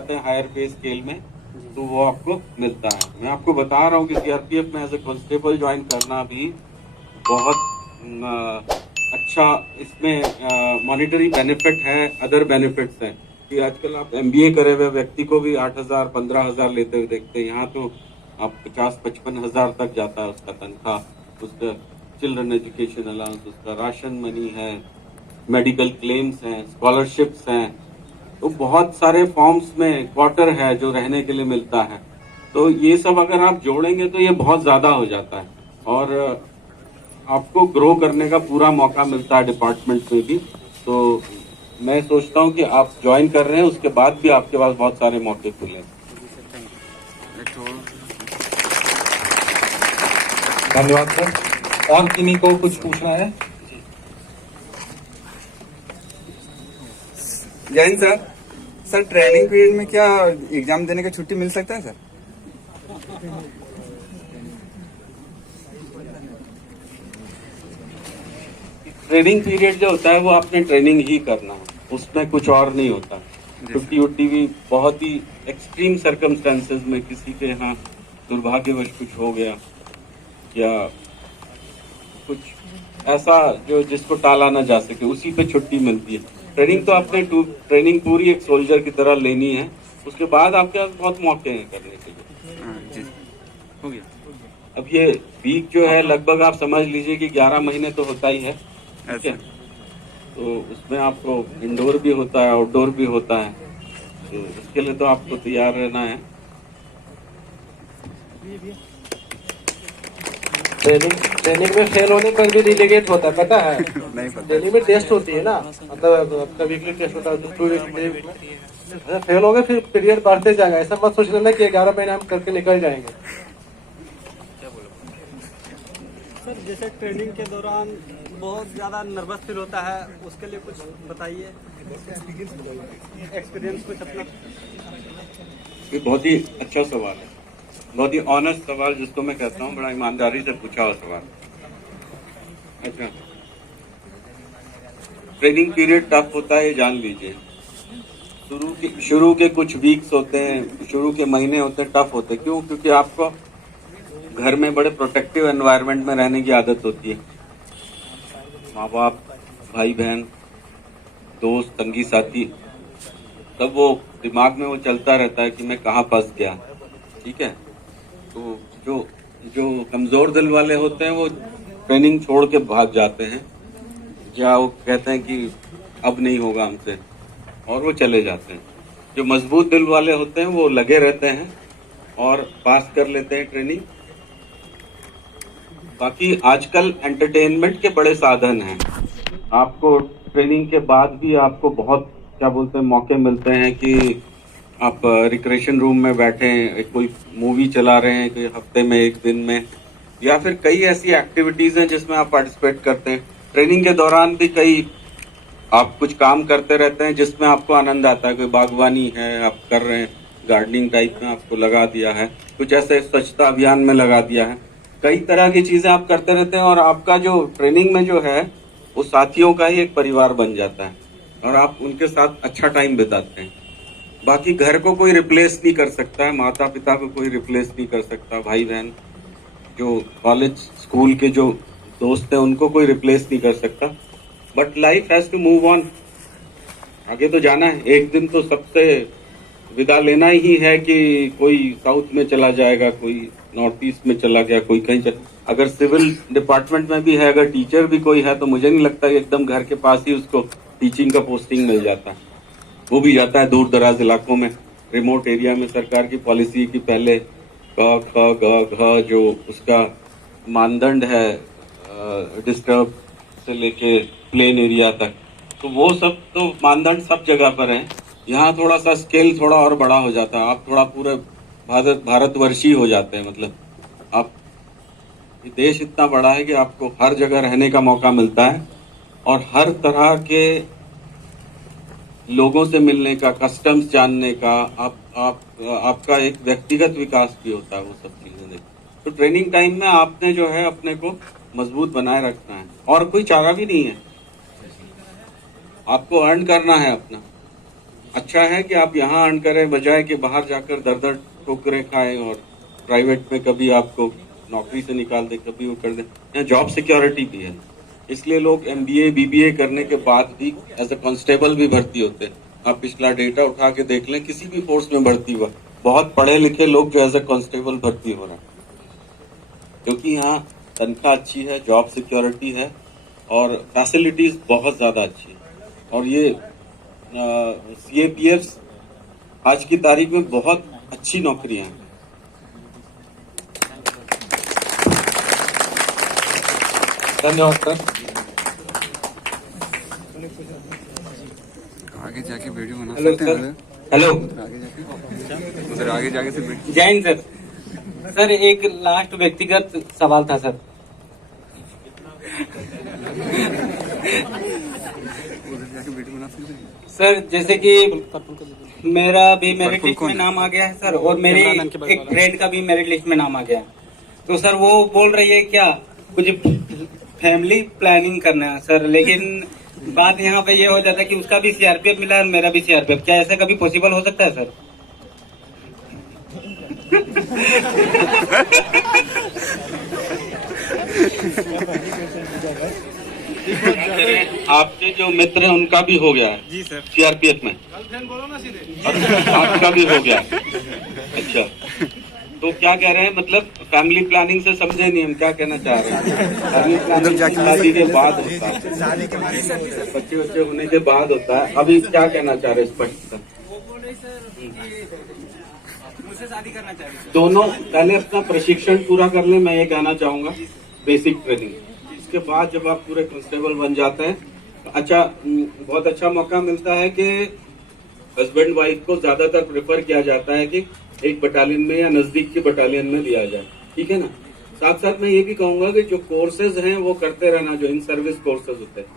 जाते हैं हायर पे स्केल में, तो वो आपको मिलता है। मैं आपको बता रहा हूँ कि सीआरपीएफ में एज ए कांस्टेबल ज्वाइन करना भी बहुत अच्छा, इसमें मॉनिटरी बेनिफिट है, अदर बेनिफिट्स हैं कि आजकल आप एमबीए करे हुए व्यक्ति को भी 8,000 15,000 लेते हुए देखते हैं। यहाँ तो आप 50-55 हज़ार तक जाता है उसका तनख्वाह, उसका चिल्ड्रन एजुकेशन अलाउंस, उसका राशन मनी है, मेडिकल क्लेम्स हैं, स्कॉलरशिप्स हैं, तो बहुत सारे फॉर्म्स में क्वार्टर है जो रहने के लिए मिलता है। तो ये सब अगर आप जोड़ेंगे तो ये बहुत ज्यादा हो जाता है और आपको ग्रो करने का पूरा मौका मिलता है डिपार्टमेंट में भी। तो मैं सोचता हूँ कि आप ज्वाइन कर रहे हैं, उसके बाद भी आपके पास बहुत सारे मौके खुले। धन्यवाद सर। और किन्हीं को कुछ पूछना है? जय Hind sir. Sir training period में क्या एग्जाम देने का छुट्टी मिल सकता है सर? ट्रेनिंग पीरियड जो होता है वो आपने ट्रेनिंग ही करना है, उसमें कुछ और नहीं होता। छुट्टी उट्टी भी बहुत ही एक्सट्रीम सर्कमस्टेंसेस में, किसी के यहाँ दुर्भाग्यवश कुछ हो गया या कुछ ऐसा जो जिसको टाला ना जा सके, उसी पे छुट्टी मिलती है। ट्रेनिंग तो आपने ट्रेनिंग पूरी एक सोल्जर की तरह लेनी है, उसके बाद आपके पास बहुत मौके हैं करने के लिए। जी हो गया। अब ये वीक जो है लगभग आप समझ लीजिए कि 11 महीने तो होता ही है, ठीक है। तो उसमें आपको इंडोर भी होता है, आउटडोर भी होता है, तो इसके लिए तो आपको तैयार रहना है। ट्रेनिंग में फेल होने पर भी रिलीगेट होता है, पता है? नहीं पता। ट्रेनिंग में टेस्ट होती है ना, मतलब आपका वीकली टेस्ट होता है, 2 वीकली। फेल हो गए फिर पीरियड बढ़ते जाएगा। ऐसा मत सोच लेना कि 11 महीने हम करके निकल जाएंगे। सर जैसे ट्रेनिंग के दौरान बहुत ज़्यादा नर्वस फील होता है, उसके लिए कुछ बताइए, एक्सपीरियंस कुछ अपना। ये बहुत ही अच्छा सवाल है, बहुत ही ऑनेस्ट सवाल, जिसको मैं कहता हूँ बड़ा ईमानदारी से पूछा हुआ सवाल। अच्छा, ट्रेनिंग पीरियड टफ होता है, ये जान लीजिए। शुरू के कुछ वीक्स होते हैं, शुरू के महीने होते हैं, टफ होते हैं। क्यों? क्योंकि आपको घर में बड़े प्रोटेक्टिव एनवायरनमेंट में रहने की आदत होती है। माँ बाप, भाई बहन, दोस्त, संगी साथी, तब वो दिमाग में वो चलता रहता है कि मैं कहाँ फंस गया, ठीक है। तो जो कमजोर दिल वाले होते हैं वो ट्रेनिंग छोड़ के भाग जाते हैं, या वो कहते हैं कि अब नहीं होगा हमसे, और वो चले जाते हैं। जो मजबूत दिल वाले होते हैं वो लगे रहते हैं और पास कर लेते हैं ट्रेनिंग। बाकी आजकल एंटरटेनमेंट के बड़े साधन हैं, आपको ट्रेनिंग के बाद भी आपको बहुत क्या बोलते हैं मौके मिलते हैं कि आप रिक्रिएशन रूम में बैठे, कोई मूवी चला रहे हैं कोई हफ्ते में एक दिन में, या फिर कई ऐसी एक्टिविटीज हैं जिसमें आप पार्टिसिपेट करते हैं। ट्रेनिंग के दौरान भी कई आप कुछ काम करते रहते हैं जिसमें आपको आनंद आता है। कोई बागवानी है आप कर रहे हैं, गार्डनिंग टाइप में आपको लगा दिया है, कुछ ऐसे स्वच्छता अभियान में लगा दिया है, कई तरह की चीजें आप करते रहते हैं और आपका जो ट्रेनिंग में जो है वो साथियों का ही एक परिवार बन जाता है और आप उनके साथ अच्छा टाइम बिताते हैं। बाकी घर को कोई रिप्लेस नहीं कर सकता है, माता पिता को कोई रिप्लेस नहीं कर सकता, भाई बहन, जो कॉलेज स्कूल के जो दोस्त हैं उनको कोई रिप्लेस नहीं कर सकता। But life has to move on, आगे तो जाना है। एक दिन तो सबसे विदा लेना ही है कि कोई साउथ में चला जाएगा, कोई नॉर्थ ईस्ट में चला गया, कोई कहीं अगर सिविल डिपार्टमेंट में भी है, अगर टीचर भी कोई है, तो मुझे नहीं लगता कि एकदम घर के पास ही उसको टीचिंग का पोस्टिंग मिल जाता है। वो भी जाता है दूर दराज इलाकों में, रिमोट एरिया में। सरकार की पॉलिसी की पहले क ख ग घ जो उसका मानदंड है डिस्टर्ब से लेके प्लेन एरिया तक, तो वो सब तो मानदंड सब जगह पर है। यहाँ थोड़ा सा स्केल थोड़ा और बड़ा हो जाता है, आप थोड़ा पूरे भारतवर्षीय हो जाते हैं। मतलब आप, ये देश इतना बड़ा है कि आपको हर जगह रहने का मौका मिलता है और हर तरह के लोगों से मिलने का, कस्टम्स जानने का, आपका एक व्यक्तिगत विकास भी होता है, वो सब चीजें देख। तो ट्रेनिंग टाइम में आपने जो है अपने को मजबूत बनाए रखना है और कोई चारा भी नहीं है, आपको अर्न करना है अपना। अच्छा है कि आप यहाँ अर्न करें बजाय कि बाहर जाकर दर दर ठोकरें खाएं और प्राइवेट में कभी आपको नौकरी से निकाल दे, कभी वो कर दे। यहाँ जॉब सिक्योरिटी भी है, इसलिए लोग MBA BBA करने के बाद भी एज ए कांस्टेबल भी भर्ती होते हैं। आप पिछला डेटा उठा के देख लें, किसी भी फोर्स में भर्ती हुआ बहुत पढ़े लिखे लोग जो एज ए कांस्टेबल भर्ती हो रहे हैं, क्योंकि यहाँ तनख्वाह अच्छी है, जॉब सिक्योरिटी है और फैसिलिटीज बहुत ज्यादा अच्छी है। और ये CAPF आज की तारीख में बहुत अच्छी नौकरियां हैं। धन्यवाद सर। आगे जाके वीडियो बना हेलो सकते हैं सर। हेलो उधर आगे जाके से वीडियो जय हिंद सर। सर एक लास्ट व्यक्तिगत सवाल था सर। उधर जाके वीडियो बना सकते हैं। सर जैसे कि मेरा भी मेरिट लिस्ट में नाम आ गया है सर, और मेरी एक फ्रेंड का भी मेरिट लिस्ट में नाम आ गया है, तो सर वो बोल रही है क्या कुछ फैमिली प्लानिंग करना है सर, लेकिन बात यहाँ पे ये हो जाता है कि उसका भी CRPF मिला है और मेरा भी CRPF। क्या ऐसा कभी पॉसिबल हो सकता है सर? आपके जो मित्र हैं उनका भी हो गया है जी सर। CRPF में, आपका भी हो गया। अच्छा, तो क्या कह रहे हैं, मतलब फैमिली प्लानिंग से समझे नहीं हम क्या कहना चाह रहे हैं। फैमिली प्लानिंग शादी के बाद होता है, बच्चे होने के बाद होता है। अभी क्या कहना चाह रहे हैं स्पष्ट? वो बोल रही सर कि मुझसे शादी करना चाह रही है। दोनों पहले अपना प्रशिक्षण पूरा कर ले, मैं ये कहना चाहूंगा, बेसिक ट्रेनिंग। इसके बाद जब आप पूरे कांस्टेबल बन जाते हैं तो अच्छा, बहुत अच्छा मौका मिलता है कि हस्बैंड वाइफ को ज्यादातर प्रेफर किया जाता है कि एक बटालियन में या नजदीक की बटालियन में दिया जाए, ठीक है ना। साथ साथ मैं ये भी कहूंगा कि जो कोर्सेज हैं वो करते रहना, जो इन सर्विस कोर्सेज होते हैं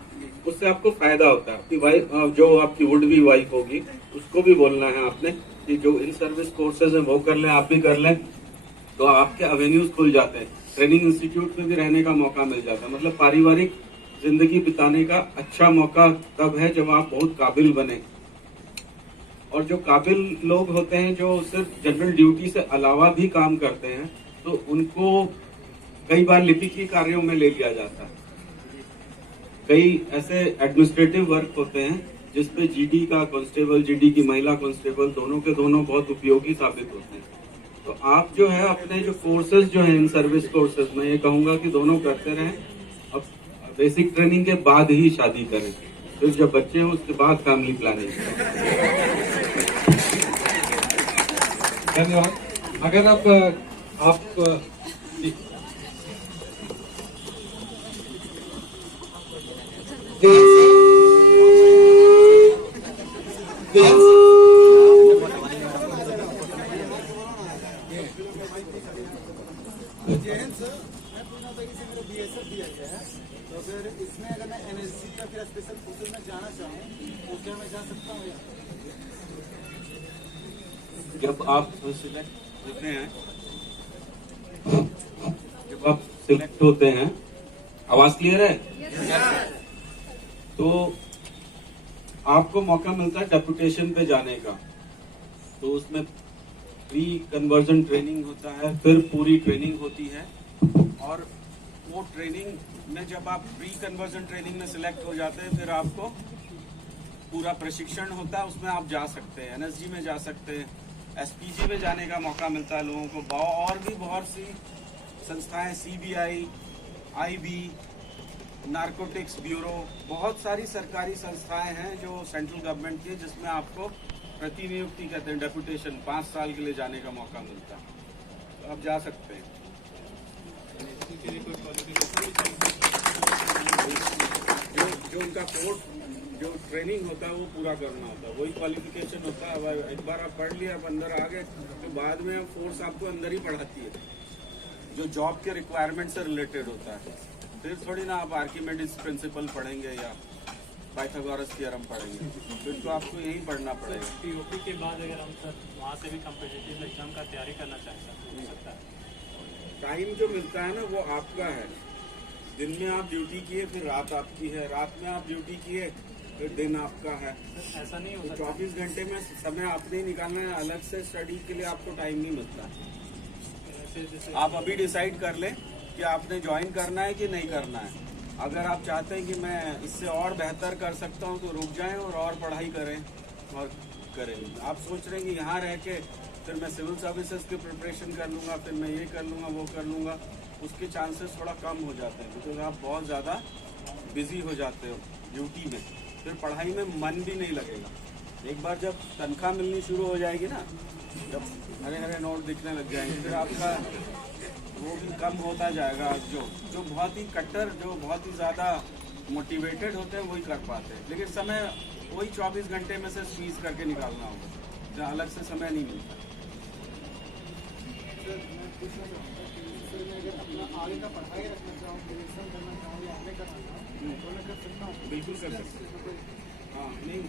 उससे आपको फायदा होता है। आपकी वाइफ, जो आपकी वुड बी वाइफ होगी, उसको भी बोलना है आपने कि जो इन सर्विस कोर्सेज हैं वो कर लें, आप भी कर लें, तो आपके एवेन्यूज खुल जाते हैं। ट्रेनिंग इंस्टीट्यूट में भी रहने का मौका मिल जाता है। मतलब पारिवारिक जिंदगी बिताने का अच्छा मौका तब है जब आप बहुत काबिल बने। और जो काबिल लोग होते हैं जो सिर्फ जनरल ड्यूटी से अलावा भी काम करते हैं, तो उनको कई बार लिपिकीय कार्यों में ले लिया जाता है। कई ऐसे एडमिनिस्ट्रेटिव वर्क होते हैं जिसपे GD का कांस्टेबल, GD की महिला कांस्टेबल, दोनों के दोनों बहुत उपयोगी साबित होते हैं। तो आप जो है अपने जो कोर्सेज जो है इन सर्विस कोर्सेज में, ये कहूंगा कि दोनों करते रहें। अब बेसिक ट्रेनिंग के बाद ही शादी करें, फिर जब बच्चे हों उसके बाद फैमिली प्लानिंग। धन्यवाद। अगर आप जब आप सिलेक्ट होते हैं, जब आप सिलेक्ट होते हैं, आवाज क्लियर है? तो आपको मौका मिलता है डेपुटेशन पे जाने का। तो उसमें प्री कन्वर्जन ट्रेनिंग होता है, फिर पूरी ट्रेनिंग होती है। और वो ट्रेनिंग में जब आप प्री कन्वर्जन ट्रेनिंग में सिलेक्ट हो जाते हैं, फिर आपको पूरा प्रशिक्षण होता है, उसमें आप जा सकते हैं, NSG में जा सकते हैं, SPG में जाने का मौका मिलता है लोगों को। और भी बहुत सी संस्थाएं, CBI, IB, नारकोटिक्स ब्यूरो, बहुत सारी सरकारी संस्थाएं हैं जो सेंट्रल गवर्नमेंट की, जिसमें आपको प्रतिनियुक्ति कहते हैं, डेपुटेशन 5 साल के लिए जाने का मौका मिलता है। तो आप जा सकते हैं। जो उनका कोर्स, जो ट्रेनिंग होता है वो पूरा करना होता है, वही क्वालिफिकेशन होता है। अब एक बार आप पढ़ लिया, आप अंदर आ गए, तो बाद में फोर्स आपको अंदर ही पढ़ाती है, जो जॉब के रिक्वायरमेंट से रिलेटेड होता है। फिर थोड़ी ना आप आर्किमिडीज प्रिंसिपल पढ़ेंगे या पाइथागोरस थ्योरम पढ़ेंगे, फिर तो आपको यही पढ़ना पड़ेगा। POP के बाद अगर हम सर वहाँ से भी कम्पिटिटिव एग्जाम का तैयारी करना चाहें तो हो सकता है? टाइम जो मिलता है ना वो आपका है। दिन में आप ड्यूटी किए, फिर रात आपकी है, रात में आप ड्यूटी किए, फिर दिन आपका है। ऐसा नहीं हो तो सकता 24 घंटे में समय आपने ही निकालना है, अलग से स्टडी के लिए आपको टाइम नहीं मिलता। ऐसे जैसे आप अभी डिसाइड कर लें कि आपने ज्वाइन करना है कि नहीं करना है। अगर आप चाहते हैं कि मैं इससे और बेहतर कर सकता हूं तो रुक जाएं और पढ़ाई करें और करें। आप सोच रहे हैं कि यहाँ रह के फिर मैं सिविल सर्विसेज की प्रिपरेशन कर लूँगा, फिर मैं ये कर लूँगा वो कर लूँगा, उसके चांसेस थोड़ा कम हो जाते हैं बिकॉज आप बहुत ज़्यादा बिजी हो जाते हो ड्यूटी में, फिर पढ़ाई में मन भी नहीं लगेगा। एक बार जब तनख्वाह मिलनी शुरू हो जाएगी ना, जब हरे हरे नोट दिखने लग जाएंगे, फिर आपका वो भी कम होता जाएगा। जो बहुत ही कट्टर, जो बहुत ही ज़्यादा मोटिवेटेड होते हैं वही कर पाते हैं, लेकिन समय वही 24 घंटे में से स्क्वीज करके निकालना होगा, जहाँ अलग से समय नहीं मिलता। सर मैं पूछना चाहूँगा कि सर मैं अगर अपना आगे का पढ़ाई रखना चाहूँ, ग्रेजुएशन करना चाहूँ या आगे करना चाहूँ तो मैं कर सकता हूँ? बिल्कुल कर सकते हैं। हाँ नहीं,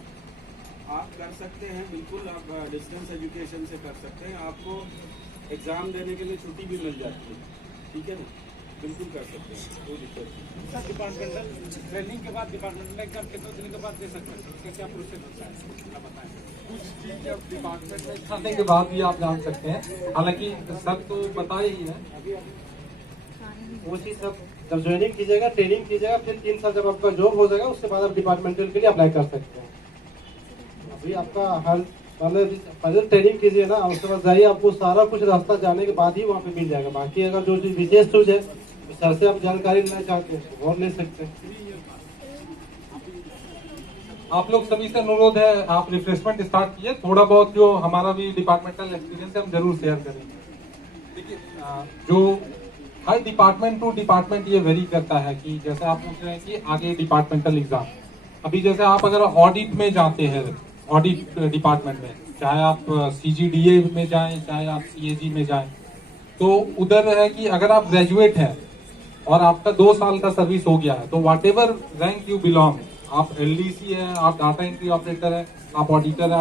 आप कर सकते हैं बिल्कुल। आप डिस्टेंस एजुकेशन से कर सकते हैं, आपको एग्ज़ाम देने के लिए छुट्टी भी मिल जाती है, ठीक है ना, बिल्कुल कर सकते हैं, कोई दिक्कत नहीं। सर डिपार्टमेंटल ट्रेनिंग के बाद डिपार्टमेंटल एग्जाम कितने दिन के बाद दे सकते हैं? इसका क्या प्रोसेस होता है आप बताएं। कुछ चीज अब डिपार्टमेंट में खाने के बाद भी आप जान सकते हैं, हालांकि सर तो बता ही है। वो चीज़ सब जब ज्वाइनिंग कीजिएगा, ट्रेनिंग कीजिएगा, फिर 3 साल जब आपका जॉब हो जाएगा उसके बाद आप डिपार्टमेंटल के लिए अप्लाई कर सकते हैं। अभी आपका हर पहले ट्रेनिंग कीजिए ना, उसके बाद जाइए, आपको सारा कुछ रास्ता जाने के बाद ही वहाँ पे मिल जाएगा। बाकी अगर जो चीज़ विशेष चीज है सर से आप जानकारी लेना चाहते हैं तो और ले सकते हैं। आप लोग सभी से अनुरोध है, आप रिफ्रेशमेंट स्टार्ट कीजिए। थोड़ा बहुत जो हमारा भी डिपार्टमेंटल एक्सपीरियंस है हम जरूर शेयर करेंगे। देखिए जो हर डिपार्टमेंट टू डिपार्टमेंट ये वेरी करता है कि जैसे आप पूछ रहे हैं कि आगे डिपार्टमेंटल एग्जाम, अभी जैसे आप अगर ऑडिट में जाते हैं, ऑडिट डिपार्टमेंट में, चाहे आप CGDA में जाएं चाहे आप CAG में जाएं, तो उधर है कि अगर आप ग्रेजुएट हैं और आपका 2 साल का सर्विस हो गया है तो वाट एवर रैंक यू बिलोंग, आप LDC है, आप डाटा एंट्री ऑपरेटर है, आप ऑडिटर है,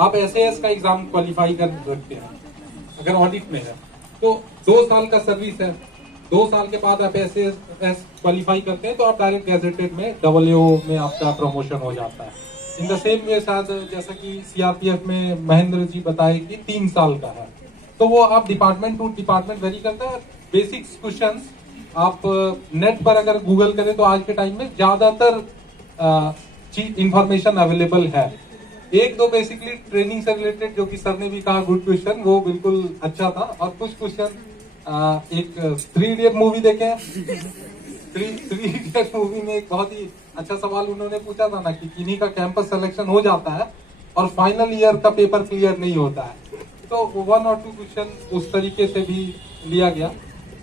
आप SAS का एग्जाम क्वालिफाई कर सकते हैं अगर ऑडिट में है तो। 2 साल का सर्विस है, 2 साल के बाद आप SAS क्वालिफाई करते हैं तो आप डायरेक्ट गैजेटेड में AAO में आपका प्रमोशन हो जाता है। इन द सेम वे शायद जैसा कि CRPF में महेंद्र जी बताए कि 3 साल का है, तो वो आप डिपार्टमेंट टू डिपार्टमेंट वेरी करता है। बेसिक्स क्वेश्चंस आप नेट पर अगर गूगल करें तो आज के टाइम में ज्यादातर इंफॉर्मेशन अवेलेबल है। 1-2 बेसिकली ट्रेनिंग से रिलेटेड जो कि सर ने भी कहा गुड क्वेश्चन, वो बिल्कुल अच्छा था। और कुछ क्वेश्चन एक 3 इडियट मूवी देखे हैं, 3 इडियट मूवी में एक बहुत ही अच्छा सवाल उन्होंने पूछा था ना कि किन्हीं का कैंपस सिलेक्शन हो जाता है और फाइनल ईयर का पेपर क्लियर नहीं होता है, तो 1 और 2 क्वेश्चन उस तरीके से भी लिया गया।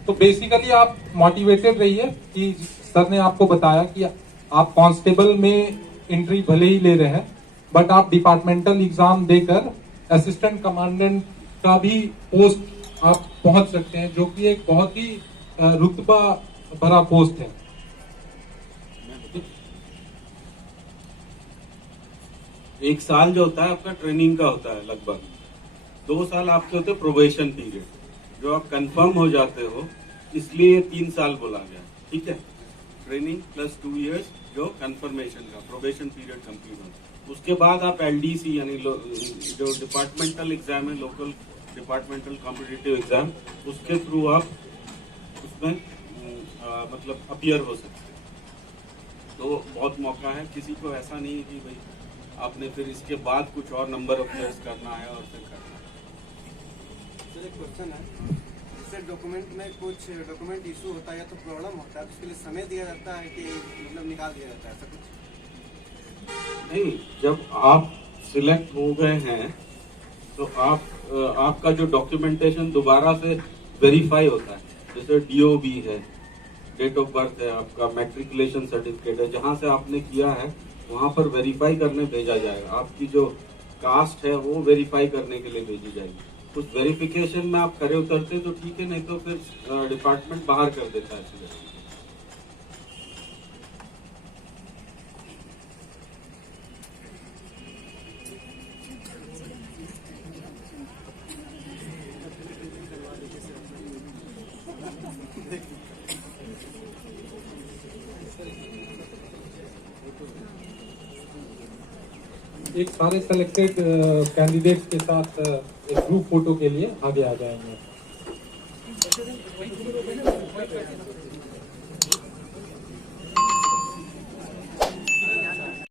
तो बेसिकली आप मोटिवेटेड रहिए कि सर ने आपको बताया कि आप कांस्टेबल में एंट्री भले ही ले रहे हैं बट आप डिपार्टमेंटल एग्जाम देकर असिस्टेंट कमांडेंट का भी पोस्ट आप पहुंच सकते हैं, जो कि एक बहुत ही रुतबा भरा पोस्ट है। 1 साल जो होता है आपका ट्रेनिंग का होता है, लगभग 2 साल आपके होते हैं प्रोबेशन पीरियड, जो आप कंफर्म हो जाते हो, इसलिए 3 साल बोला गया, ठीक है। ट्रेनिंग प्लस 2 इयर्स जो कंफर्मेशन का प्रोबेशन पीरियड कंप्लीट होता है, उसके बाद आप LDC यानी जो डिपार्टमेंटल एग्जाम है, लोकल डिपार्टमेंटल कॉम्पिटिटिव एग्जाम, उसके थ्रू आप उसमें मतलब अपीयर हो सकते हैं। तो बहुत मौका है, किसी को ऐसा नहीं है कि भाई आपने फिर इसके बाद कुछ और नंबर ऑफ ईयर्स करना है और फिर करना है। सर एक क्वेश्चन है, जैसे डॉक्यूमेंट में कुछ डॉक्यूमेंट इशू होता है या तो प्रॉब्लम होता है तो उसके लिए समय दिया जाता है कि मतलब निकाल दिया जाता है, ऐसा कुछ? नहीं, जब आप सिलेक्ट हो गए हैं तो आपका जो डॉक्यूमेंटेशन दोबारा से वेरीफाई होता है, जैसे DOB है, डेट ऑफ बर्थ है, आपका मैट्रिकुलेशन सर्टिफिकेट है, जहाँ से आपने किया है वहाँ पर वेरीफाई करने भेजा जाएगा। आपकी जो कास्ट है वो वेरीफाई करने के लिए भेजी जाएगी। उस वेरिफिकेशन में आप खरे उतरते तो ठीक है, नहीं तो फिर डिपार्टमेंट बाहर कर देता है। एक सारे सेलेक्टेड कैंडिडेट्स के साथ एक ग्रुप फोटो के लिए आगे आ जाएंगे।